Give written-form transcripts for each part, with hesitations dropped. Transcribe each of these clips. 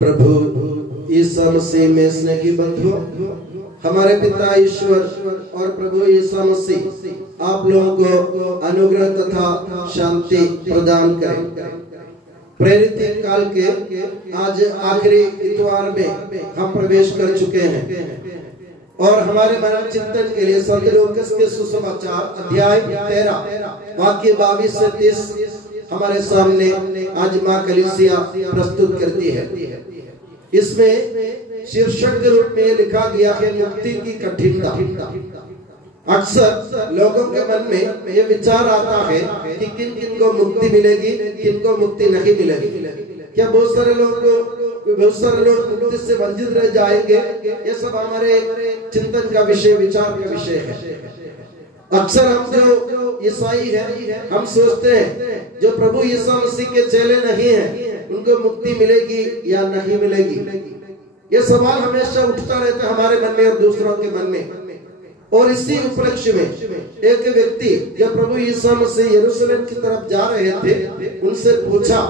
प्रभु ईसा मसीह में स्नेह की बंधुओं, हमारे पिता ईश्वर और प्रभु ईसा मसीह आप लोगों को अनुग्रह तथा शांति प्रदान करें। प्रेरित काल के आज आखिरी इतवार में हम प्रवेश कर चुके हैं और हमारे मन चिंतन के लिए संत लूकास के सुसमाचार अध्याय 13 वाक्य 22 से 30 हमारे सामने आज मां कलीसिया प्रस्तुत करती है। इसमें शीर्षक के रूप में लिखा गया है मुक्ति की कठिनता। अक्सर लोगों के मन में ये विचार आता है कि किन किन को मुक्ति मिलेगी, किन को मुक्ति नहीं मिलेगी। क्या बहुत सारे लोग मुक्ति से वंचित रह जाएंगे? ये सब हमारे चिंतन का विषय, विचार का विषय है। अक्सर हम जो ईसाई हैं, हम सोचते हैं जो प्रभु यीशु मसीह के चेले नहीं हैं उनको मुक्ति मिलेगी या नहीं मिलेगी। ये सवाल हमेशा उठता रहता है हमारे मन में और दूसरों के मन में। और इसी उपलक्ष्य में एक व्यक्ति जब प्रभु यीशु मसीह यरूशलेम की तरफ जा रहे थे, उनसे पूछा,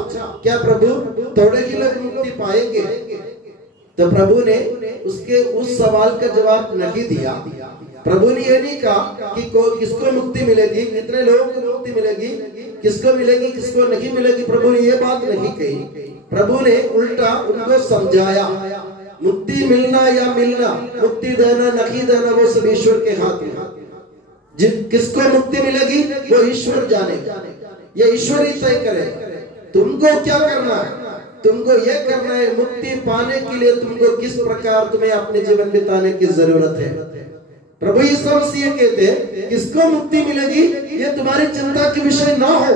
क्या प्रभु थोड़े ही लोग मुक्ति पाएंगे? तो प्रभु ने उसके उस सवाल का जवाब नहीं दिया। प्रभु ने ये नहीं कहा कि किसको मुक्ति मिलेगी, कितने लोगों को मुक्ति मिलेगी, किसको मिलेगी, किसको नहीं मिलेगी। प्रभु ने ये बात नहीं कही। प्रभु ने उल्टा उनको समझाया, मुक्ति मिलना या मिलना, मुक्ति देना नहीं देना वो सब ईश्वर के हाथ में। किसको मुक्ति मिलेगी वो ईश्वर जानेगा, ये ईश्वर ही तय करेगा। तुमको क्या करना है? तुमको ये करना है, मुक्ति पाने के लिए तुमको किस प्रकार तुम्हें अपने जीवन बिताने की जरूरत है। प्रभु यीशु मसीह कहते हैं किसको मुक्ति मिलेगी ये तुम्हारी चिंता के विषय ना हो।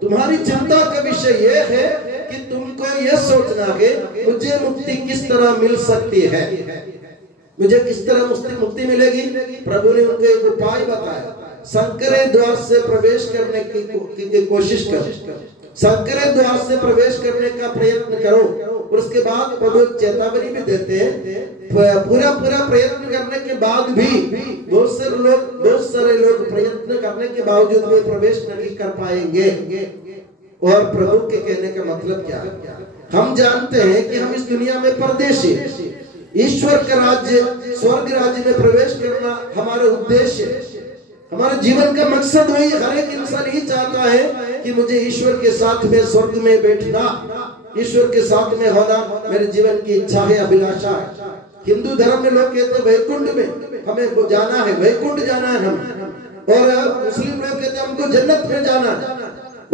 तुम्हारी चिंता का विषय ये है कि तुमको ये सोचना है मुझे मुक्ति किस तरह मिल सकती है, मुझे किस तरह मुक्ति मिलेगी। प्रभु ने उनको एक उपाय बताया, संकरे द्वार से प्रवेश करने की कोशिश करो, संकरे द्वार से प्रवेश करने का प्रयत्न करो। और उसके बाद प्रभु चेतावनी भी देते हैं, पूरा प्रयत्न करने के बाद भी बहुत सारे लोग प्रयत्न करने के बावजूद भी प्रवेश नहीं कर पाएंगे। और प्रभु के कहने का मतलब क्या है? हम जानते हैं कि हम इस दुनिया में परदेशी, ईश्वर का राज्य, स्वर्ग राज्य में प्रवेश करना हमारा उद्देश्य, हमारे जीवन का मकसद वही। हर एक इंसान ही चाहता है कि मुझे ईश्वर के साथ में स्वर्ग में बैठना, ईश्वर के साथ में होना मेरे जीवन की इच्छा है, अभिलाषा है। हिंदू धर्म में लोग कहते हैं वैकुंठ में हमें जाना है, वैकुंठ जाना है हम। और मुस्लिम लोग कहते हैं हमको जन्नत में जाना है।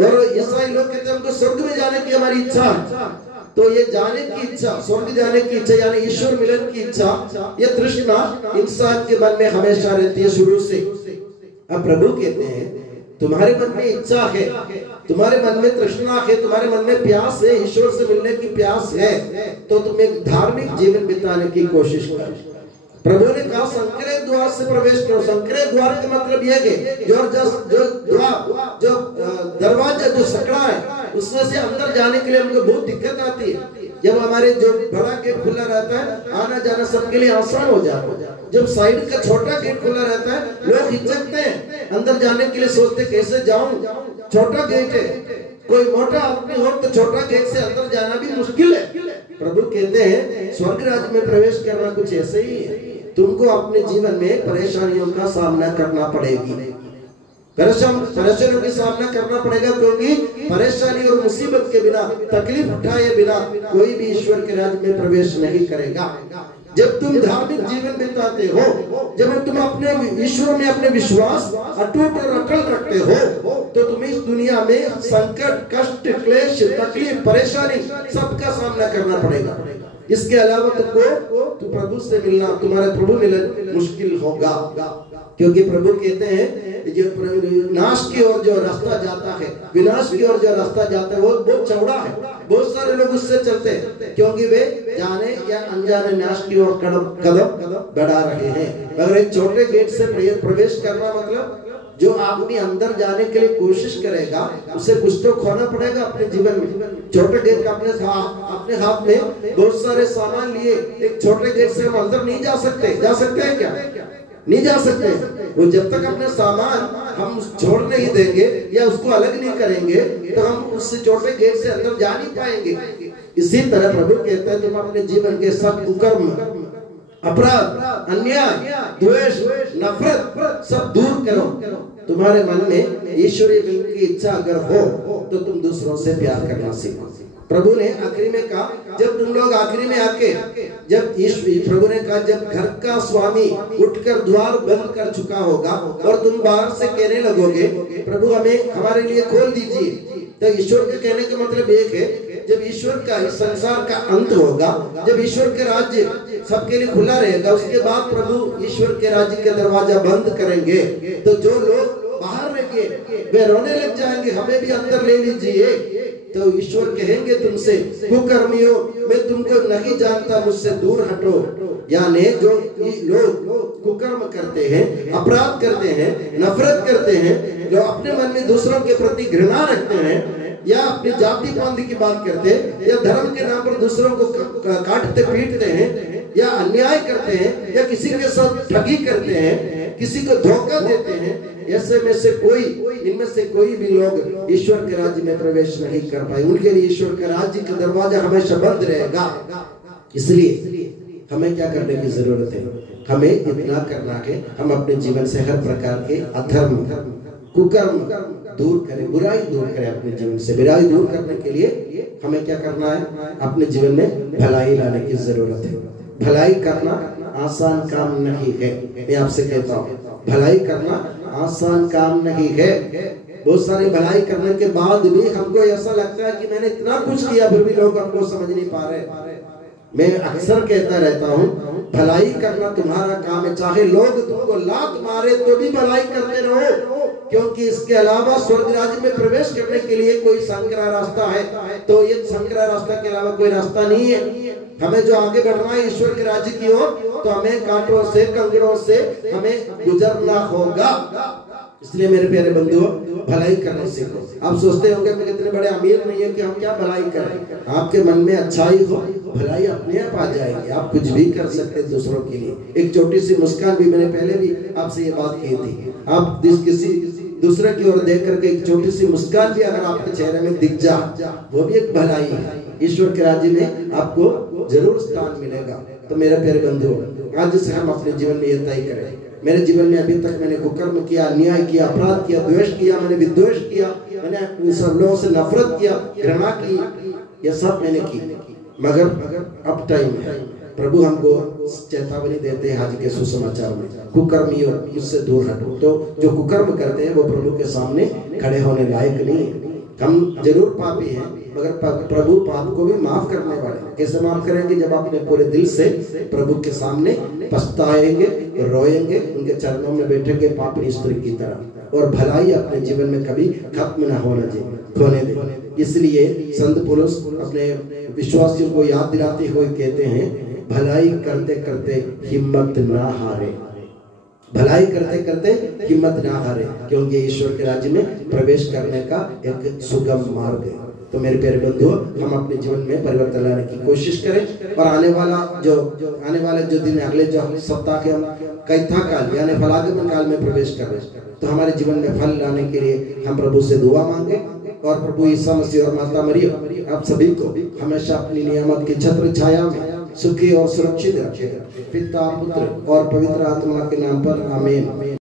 और ईसाई लोग कहते हैं हमको स्वर्ग में जाने की हमारी इच्छा है। तो ये जाने की इच्छा, स्वर्ग जाने की इच्छा यानी ईश्वर मिलन की इच्छा, ये तृष्णा इंसान के मन में हमेशा रहती है शुरू से। अब प्रभु कहते हैं तुम्हारे मन में इच्छा है, तुम्हारे मन में तृष्णा है, तुम्हारे मन में प्यास है, ईश्वर से मिलने की प्यास है, तो तुम एक धार्मिक जीवन बिताने की कोशिश करो। प्रभु ने कहा संकरे द्वार से प्रवेश करो। संकरे द्वार का मतलब यह है जो दरवाजा जो सकड़ा है उसमें से अंदर जाने के लिए हमको बहुत दिक्कत आती है। जब हमारे जो बड़ा गेट खुला रहता है आना जाना सबके लिए आसान हो जाता है। जब साइड का छोटा गेट खुला रहता है लोग हिचकते हैं, अंदर जाने के लिए सोचते कैसे जाऊं, छोटा गेट है। कोई मोटा आदमी हो तो छोटा गेट से अंदर जाना भी मुश्किल है। प्रभु कहते हैं स्वर्ग राज्य में प्रवेश करना कुछ ऐसे ही है। तुमको अपने जीवन में परेशानियों का सामना करना पड़ेगी, परेशानियों का सामना करना पड़ेगा, क्योंकि परेशानी और मुसीबत के बिना, तकलीफ उठाए बिना कोई भी ईश्वर के राज्य में प्रवेश नहीं करेगा। जब तुम धार्मिक जीवन बिताते हो, जब तुम अपने ईश्वर में अपने विश्वास अटूट और अटल रखते हो, तो तुम्हें इस दुनिया में संकट, कष्ट, क्लेश, तकलीफ, परेशानी सबका सामना करना पड़ेगा। इसके अलावा तुमको प्रभु से मिलना, तुम्हारा प्रभु मिलन मुश्किल होगा। क्योंकि प्रभु कहते हैं जो नाश की ओर जो रास्ता जाता है, विनाश की ओर जो रास्ता जाता है वो बहुत चौड़ा है। बहुत सारे लोग उससे चलते हैं क्योंकि वे जाने या अनजाने नाश की ओर कदम बढ़ा रहे हैं। अगर एक छोटे गेट से प्रवेश करना मतलब जो आदमी अंदर जाने के लिए कोशिश करेगा उसे कुछ तो खोना पड़ेगा अपने जीवन में। छोटे गेट का अपने हाथ में बहुत सारे सामान लिए एक छोटे गेट से हम अंदर नहीं जा सकते। जा सकते हैं क्या? नहीं जा सकते। वो जब तक अपने सामान हम छोड़ नहीं देंगे या उसको अलग नहीं करेंगे तो हम उससे छोटे गेट से अंदर जा नहीं पाएंगे। इसी तरह प्रभु कहता है तुम अपने जीवन के सब कुकर्म, अपराध, अन्याय, द्वेष, नफरत सब दूर करो। तुम्हारे मन में ईश्वरीय मिलन की इच्छा अगर हो तो तुम दूसरों से प्यार करना सीखो। प्रभु ने आखिरी में कहा, जब तुम लोग आखिरी में आके, जब प्रभु ने कहा जब घर का स्वामी उठकर द्वार बंद कर चुका होगा और तुम बाहर से कहने लगोगे प्रभु हमें हमारे लिए खोल दीजिए, तो ईश्वर के कहने का मतलब एक है, जब ईश्वर का इस संसार का अंत होगा, जब ईश्वर के राज्य सबके लिए खुला रहेगा, उसके बाद प्रभु ईश्वर के राज्य के दरवाजा बंद करेंगे। तो जो लोग बाहर रहेंगे वे रोने लग जाएंगे, हमें भी अंदर ले लीजिए। तो ईश्वर कहेंगे तुमसे, कुकर्मियों मैं तुमको नहीं जानता, मुझसे दूर हटो। यानी जो लोग कुकर्म करते हैं, अपराध करते हैं, नफरत करते हैं, जो अपने मन में दूसरों के प्रति घृणा रखते हैं, या अपनी जाति पांति की बात करते हैं, या धर्म के नाम पर दूसरों को काटते पीटते हैं, या अन्याय करते हैं, या किसी के साथ ठगी करते हैं, किसी को धोखा देते हैं, ऐसे में से कोई, इनमें से कोई भी लोग ईश्वर के राज्य में प्रवेश नहीं कर पाए। उनके लिए ईश्वर के राज्य का दरवाजा हमेशा बंद रहेगा। इसलिए हमें क्या करने की जरूरत है? हमें इतना करना है हम अपने जीवन से हर प्रकार के अधर्म, कुकर्म दूर करें, बुराई दूर करें अपने जीवन से। बुराई दूर करने के लिए हमें क्या करना है? अपने जीवन में भलाई लाने की जरूरत है। भलाई करना आसान काम नहीं है, मैं आपसे कहता हूँ, भलाई करना आसान काम नहीं है। बहुत सारी भलाई करने के बाद भी हमको ऐसा लगता है कि मैंने इतना कुछ किया फिर भी लोग हमको समझ नहीं पा रहे। मैं अक्सर कहता रहता हूँ, भलाई करना तुम्हारा काम है, चाहे लोग तुमको लात मारे तो भी भलाई करते रहो, क्योंकि इसके अलावा स्वर्ग राज्य में प्रवेश करने के लिए कोई संकरा रास्ता है, तो ये संकरा रास्ता के अलावा कोई रास्ता नहीं है। हमें जो आगे बढ़ना है ईश्वर के राज्य की ओर, तो हमें कांटों से, कंकड़ों से हमें गुजरना होगा। इसलिए मेरे प्यारे बंधुओं, भलाई करने सीखो। आप सोचते होंगे मैं कितने बड़े अमीर नहीं है कि हम क्या भलाई करें। आपके मन में अच्छाई हो, भलाई अपने आप आ जाएगी। आप कुछ भी कर सकते हैं दूसरों के लिए। एक छोटी सी मुस्कान भी, मैंने पहले भी आपसे ये बात कही थी, आप किसी दूसरे की ओर देख करके एक छोटी सी मुस्कान भी अगर आपके चेहरे में दिख जा, वो भी एक भलाई है। ईश्वर के राज्य में आपको जरूर स्थान मिलेगा। तो मेरे प्यारे बंधुओं, आज से हम अपने जीवन में ये तय करें, मेरे जीवन में अभी तक मैंने कुकर्म किया, अन्याय किया, अपराध किया, द्वेष किया, मैंने विद्वेष किया, मैंने सब लोगों से नफरत किया, घृणा की, ये सब मैंने की। मगर अब टाइम है, प्रभु हमको चेतावनी देते हैं आज के सुसमाचार में, कुकर्मियों मुझसे दूर हटो। तो जो कुकर्म करते हैं वो प्रभु के सामने खड़े होने लायक नहीं है। हम जरूर पापी हैं, मगर प्रभु पाप को भी माफ करने वाले। कैसे माफ करेंगे? जब अपने पूरे दिल से प्रभु के सामने पछताएंगे, रोएंगे, उनके चरणों में बैठेंगे पापी स्त्री की तरह, और भलाई अपने जीवन में कभी खत्म न होने दे। इसलिए संत पुरुष अपने विश्वासियों को याद दिलाते हुए कहते हैं, भलाई करते करते हिम्मत ना हारे, भलाई करते करते हिम्मत ना हारे, क्योंकि ईश्वर के राज्य में प्रवेश करने का एक सुगम मार्ग है। तो मेरे प्यारे बंधुओं, हम अपने जीवन में परिवर्तन लाने की कोशिश करें, और आने वाले जो दिन, अगले जो सप्ताह के हम कैथा काल यानी फलागमन काल में प्रवेश कर रहे हैं, तो हमारे जीवन में फल लाने के लिए हम प्रभु से दुआ मांगे, और प्रभु ईसा मसीह और माता मरियम आप सभी को हमेशा अपनी नियामत की छत्र छाया में सुखी और सुरक्षित रखेगा। पिता, पुत्र और पवित्र आत्मा के नाम पर आमीन।